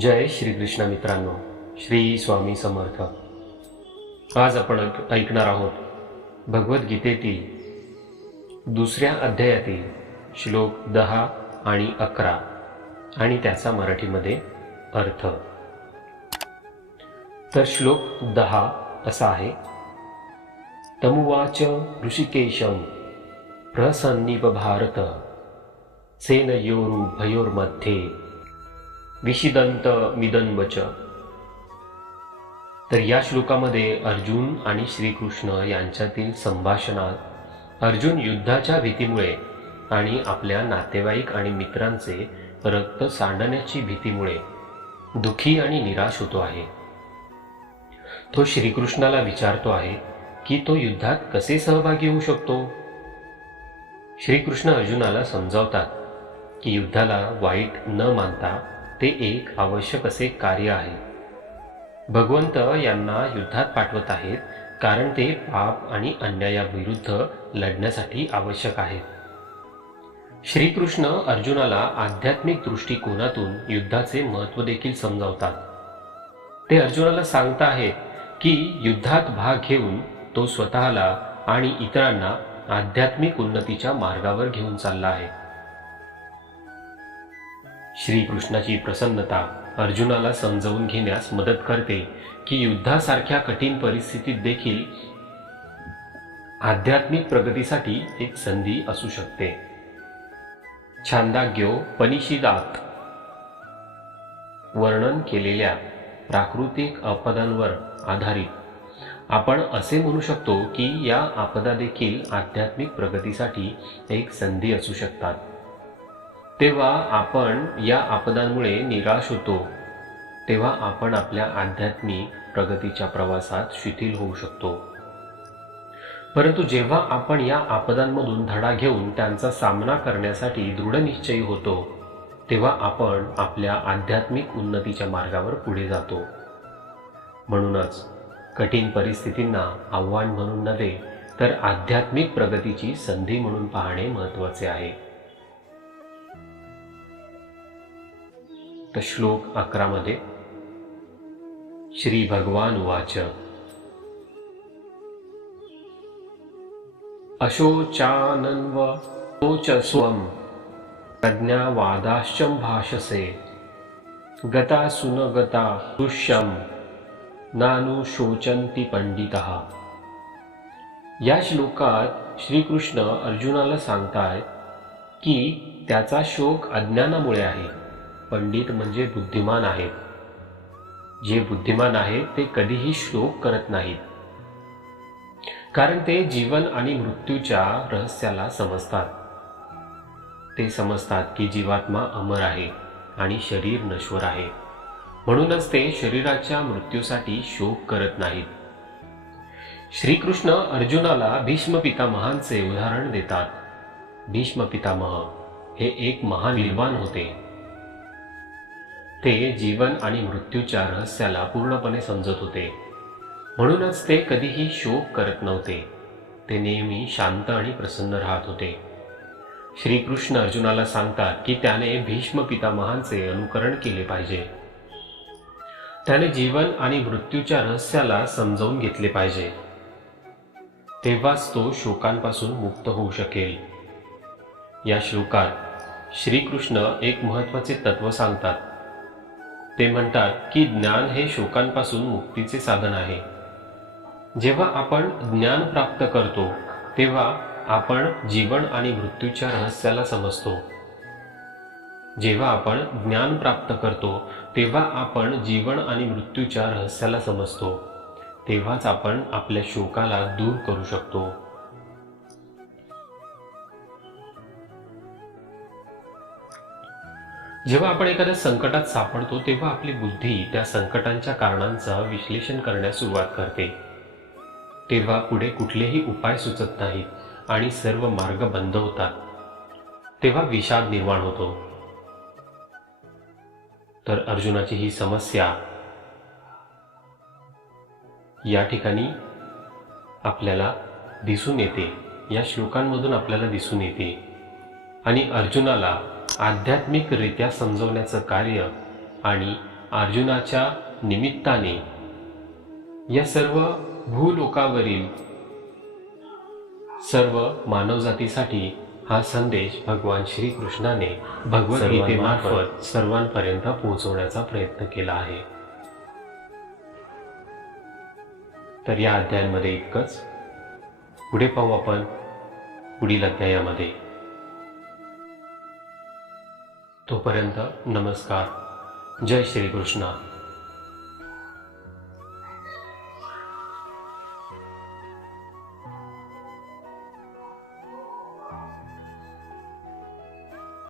जय श्रीकृष्ण मित्रांनो श्री स्वामी समर्थ. आज आपण ऐक- ऐकणार आहोत भगवद्गीतेतील दुसऱ्या अध्यायातील श्लोक दहा आणि अकरा आणि त्याचा मराठीमध्ये अर्थ. तर श्लोक दहा असा आहे. तमुवाच ऋषिकेशम प्रसन्निप भारत सेनयोरुभयोर्मध्ये विशिदंत मिदन्वच तर या श्लोकामध्ये अर्जुन आणि श्रीकृष्ण यांच्यातील संभाषणात अर्जुन युद्धाच्या भीतीमुळे आणि आपल्या नातेवाईक आणि मित्रांचे रक्त सांडण्याची भीतीमुळे दुखी आणि निराश होतो आहे. तो श्रीकृष्णाला विचारतो आहे की तो युद्धात कसे सहभागी होऊ शकतो? श्रीकृष्ण अर्जुनाला समजावतात की युद्धाला वाईट न मानता ते एक आवश्यक असे कार्य आहे. भगवंत यांना युद्धात पाठवत आहेत कारण ते पाप आणि अन्यायाविरुद्ध लढण्यासाठी आवश्यक आहेत. श्रीकृष्ण अर्जुनाला आध्यात्मिक दृष्टिकोनातून युद्धाचे महत्त्व देखील समजावतात. ते अर्जुनाला सांगत आहेत की युद्धात भाग घेऊन तो स्वतःला आणि इतरांना आध्यात्मिक उन्नतीच्या मार्गावर घेऊन चालला आहे. श्रीकृष्णाची प्रसन्नता अर्जुनाला समजवून घेण्यास मदत करते की युद्धासारख्या कठीण परिस्थितीत देखील आध्यात्मिक प्रगतीसाठी एक संधी असू शकते. छांदाग्यो पनिशिदात वर्णन केलेल्या प्राकृतिक आपदांवर आधारित. आपण असे म्हणू शकतो की या आपदा देखील आध्यात्मिक प्रगतीसाठी एक संधी असू शकतात. तेव्हा आपण या आपदांमुळे निराश होतो. तेव्हा आपण आपल्या आध्यात्मिक प्रगतीच्या प्रवासात शिथिल होऊ शकतो. परंतु जेव्हा आपण या आपदांमधून धडा घेऊन त्यांचा सामना करण्यासाठी दृढनिश्चयी होतो तेव्हा आपण आपल्या आध्यात्मिक उन्नतीच्या मार्गावर पुढे जातो. म्हणूनच कठीण परिस्थितींना आव्हान म्हणून नव्हे तर आध्यात्मिक प्रगतीची संधी म्हणून पाहणे महत्त्वाचे आहे. तर श्लोक अकरामध्ये श्री भगवान वाच अशोचानन्व शोच स्वम प्रज्ञावादाश्च भाषसे गता सुनगता दृश्यम नानुशोचंती पंडितः या श्लोकात श्रीकृष्ण अर्जुनाला सांगतायत की त्याचा शोक अज्ञानामुळे आहे. पंडित म्हणजे बुद्धिमान आहेत. जे बुद्धिमान आहेत ते कधीही शोक करत नाहीत. कारण ते जीवन आणि मृत्यूच्या रहस्याला समजतात. ते समजतात की जीवात्मा अमर आहे आणि शरीर नश्वर आहे. म्हणूनच ते शरीराच्या मृत्यूसाठी शोक करत नाहीत. श्रीकृष्ण अर्जुनाला भीष्म पितामहांचे उदाहरण देतात. भीष्म पितामह हे एक महान विद्वान होते. ते जीवन आणि मृत्यूच्या रहस्याला पूर्णपणे समजत होते. म्हणूनच ते कधीही शोक करत नव्हते. ते नेहमी शांत आणि प्रसन्न राहत होते. श्रीकृष्ण अर्जुनाला सांगतात की त्याने भीष्म पितामहांचे अनुकरण केले पाहिजे. त्याने जीवन आणि मृत्यूच्या रहस्याला समजावून घेतले पाहिजे. तेव्हाच तो शोकांपासून मुक्त होऊ शकेल. या श्लोकात श्रीकृष्ण एक महत्त्वाचे तत्व सांगतात. ते म्हणतात की ज्ञान हे शोकांपासून मुक्तीचे साधन आहे. जेव्हा आपण ज्ञान प्राप्त करतो तेव्हा आपण जीवन आणि मृत्यूच्या रहस्याला समजतो. जेव्हा आपण ज्ञान प्राप्त करतो तेव्हा आपण जीवन आणि मृत्यूच्या रहस्याला समजतो. तेव्हाच आपण आपल्या शोकाला दूर करू शकतो. जेव्हा आपण एखाद्या संकटात सापडतो तेव्हा आपली बुद्धी त्या संकटांच्या कारणांचं विश्लेषण करण्यास सुरुवात करते. तेव्हा पुढे कुठलेही उपाय सुचत नाहीत आणि सर्व मार्ग बंद होतात. तेव्हा विषाद निर्माण होतो. तर अर्जुनाची ही समस्या या ठिकाणी आपल्याला दिसून येते. या श्लोकांमधून आपल्याला दिसून येते. आणि अर्जुनाला आध्यात्मिकरित्या समजवण्याचं कार्य आणि अर्जुनाच्या निमित्ताने. या सर्व भूलोकावरील सर्व मानवजातीसाठी हा संदेश भगवान श्रीकृष्णाने भगवद्गीतेमार्फत सर्वांपर्यंत पोहोचवण्याचा प्रयत्न केला आहे. तर या अध्यायांमध्ये इतकंच. पुढे पाहू आपण पुढील अध्यायामध्ये. तोपर्यंत नमस्कार. जय श्रीकृष्ण